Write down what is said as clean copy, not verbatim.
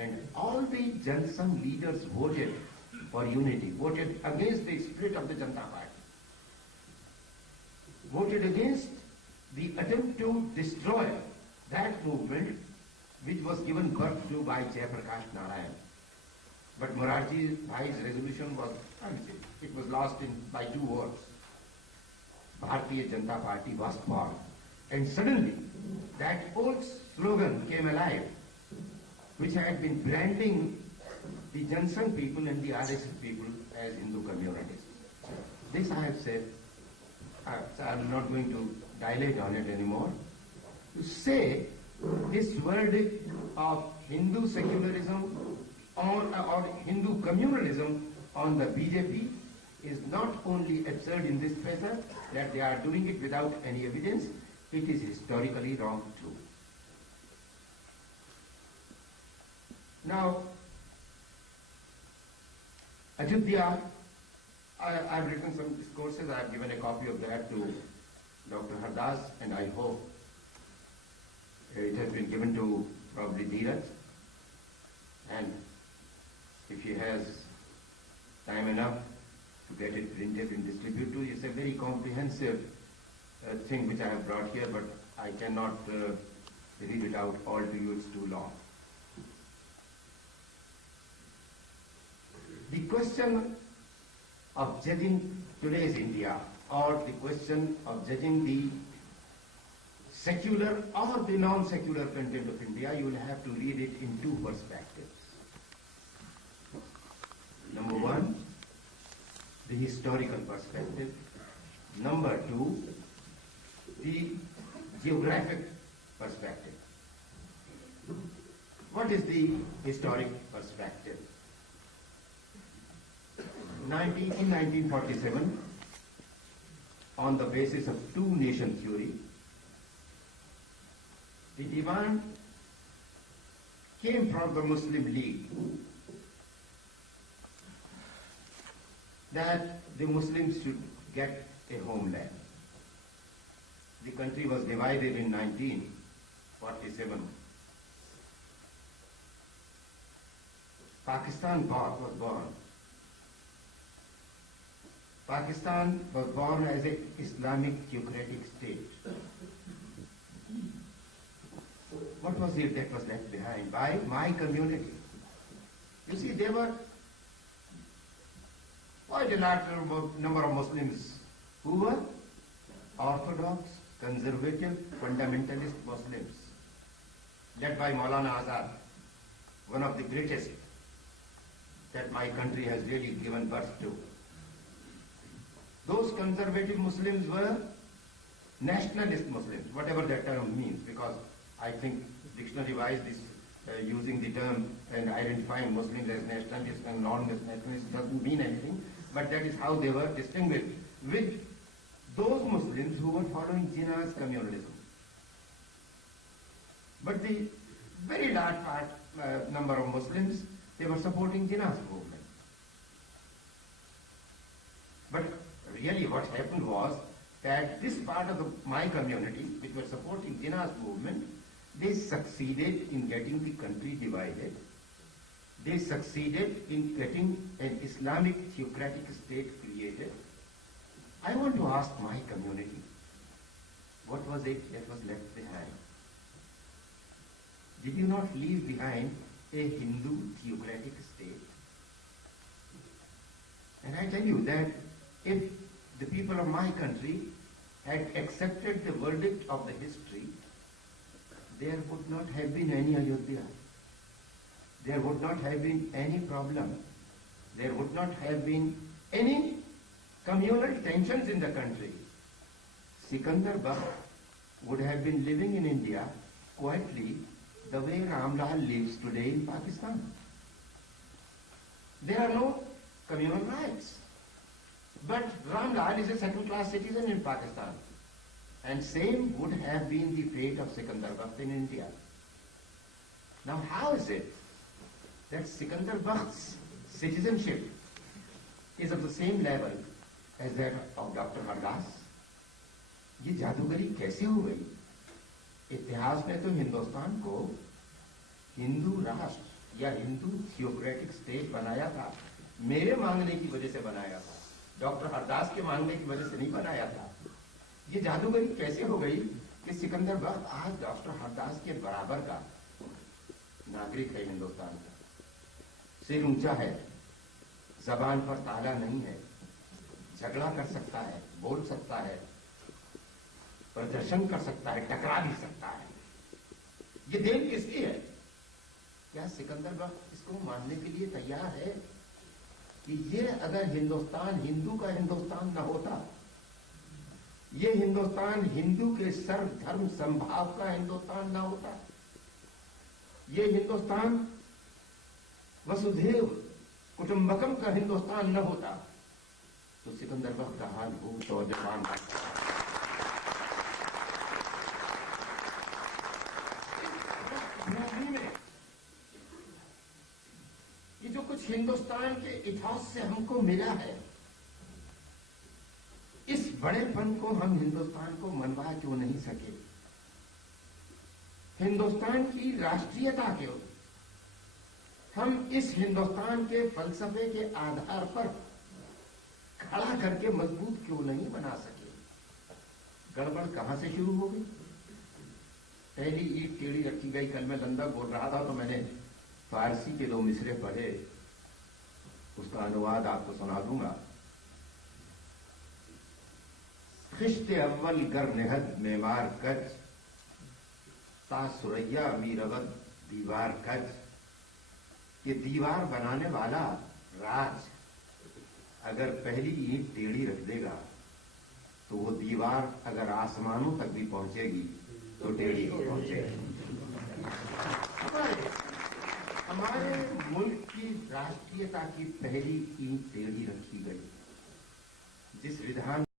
And all the Jansangh leaders voted for unity, voted against the split of the Janata Party, voted against the attempt to destroy that movement which was given birth to by Jayaprakash Narayan. But Morarji Bhai's resolution was, it was lost by 2 votes. Bharatiya Janata Party was formed. And suddenly, that old slogan came alive, which had been branding the Jansangh people and the RSS people as Hindu communities. This I have said, so I am not going to dilate on it anymore. To say this verdict of Hindu secularism or Hindu communalism on the BJP is not only absurd in this measure that they are doing it without any evidence, it is historically wrong too. Now, Ayodhya, I've written some discourses, I've given a copy of that to Dr. Hardas, and I hope it has been given to probably Dheeraj, and if he has time enough to get it printed and distributed to you. It's a very comprehensive thing which I have brought here, but I cannot read it out all to you, it's too long. The question of judging today's India, or the question of judging the secular or the non-secular content of India, you will have to read it in 2 perspectives. Number 1, the historical perspective. Number 2, the geographic perspective. What is the historic perspective? In 1947, on the basis of 2-nation theory, the demand came from the Muslim League that the Muslims should get a homeland. The country was divided in 1947. Pakistan was born. Pakistan was born as an Islamic theocratic state. What was it that was left behind by my community? You see, there were quite a large number of Muslims who were orthodox, conservative, fundamentalist Muslims, led by Maulana Azad, one of the greatest that my country has really given birth to. Those conservative Muslims were nationalist Muslims, whatever that term means, because I think dictionary-wise this using the term and identifying Muslims as nationalists and non-nationalists doesn't mean anything, but that is how they were distinguished with those Muslims who were following Jinnah's communalism. But the very large number of Muslims, they were supporting Jinnah's movement. But really what happened was that this part of my community, which were supporting Jinnah's movement, they succeeded in getting the country divided. They succeeded in getting an Islamic theocratic state created. I want to ask my community, what was it that was left behind? Did you not leave behind a Hindu theocratic state? And I tell you that if the people of my country had accepted the verdict of the history, there would not have been any Ayodhya. There would not have been any problem. There would not have been any communal tensions in the country. Sikandar Bakht would have been living in India quietly the way Ramlal lives today in Pakistan. There are no communal rights. But Ramlal is a second-class citizen in Pakistan. And same would have been the fate of Sikandar Bakht in India. Now how is it that Sikandar Bakht's citizenship is of the same level as that of Dr. Hardas? ये जादूगरी कैसे हो गई? इतिहास ने तो हिंदुस्तान को हिंदू राष्ट्र या हिंदू थियोक्रेटिक स्टेट बनाया था, मेरे मांगने की वजह से बनाया था, डॉक्टर हरदास के मांगने की वजह से नहीं बनाया था। ये जादूगरी कैसे हो गई कि सिकंदर बख्त आज डॉक्टर हरदास के बराबर का नागरिक है हिंदुस्तान का, सिर ऊंचा है, जबान पर ताला नहीं है, झगड़ा कर सकता है, बोल सकता है, प्रदर्शन कर सकता है, टकरा भी सकता है। ये देन किसकी है? क्या सिकंदर बख्त इसको मानने के लिए तैयार है कि ये अगर हिंदुस्तान हिंदू का हिंदुस्तान न होता, ये हिंदुस्तान हिंदू के सर्व धर्म संभाव का हिंदुस्तान न होता, ये हिंदुस्तान वसुधैव कुटुंबकम का हिंदुस्तान न होता, तो सिकंदर बख्त का हाल भूख तो जवान में ये जो कुछ हिंदुस्तान के इतिहास से हमको मिला है, इस बड़ेपन को हम हिंदुस्तान को मनवा क्यों नहीं सके? हिंदुस्तान की राष्ट्रीयता क्यों हम इस हिंदुस्तान के फलसफे के आधार पर खड़ा करके मजबूत क्यों नहीं बना सके? गड़बड़ कहां से शुरू हो गई? पहली ईंट टेढ़ी रखी गई। कल मैं लंदन बोल रहा था तो मैंने फारसी के 2 मिसरे पढ़े, उसका अनुवाद आपको सुना दूंगा। खिश्ते अव्वल गर नेहद मेमार कच, ता सुरैया मीरवत दीवार कच। ये दीवार बनाने वाला राज अगर पहली ईंट टेढ़ी रख देगा तो वो दीवार अगर आसमानों तक भी पहुंचेगी तो टेढ़ी हो पहुंचेगी। हमारे मुल्क की राष्ट्रीयता की पहली ईंट टेढ़ी रखी गई। जिस विधान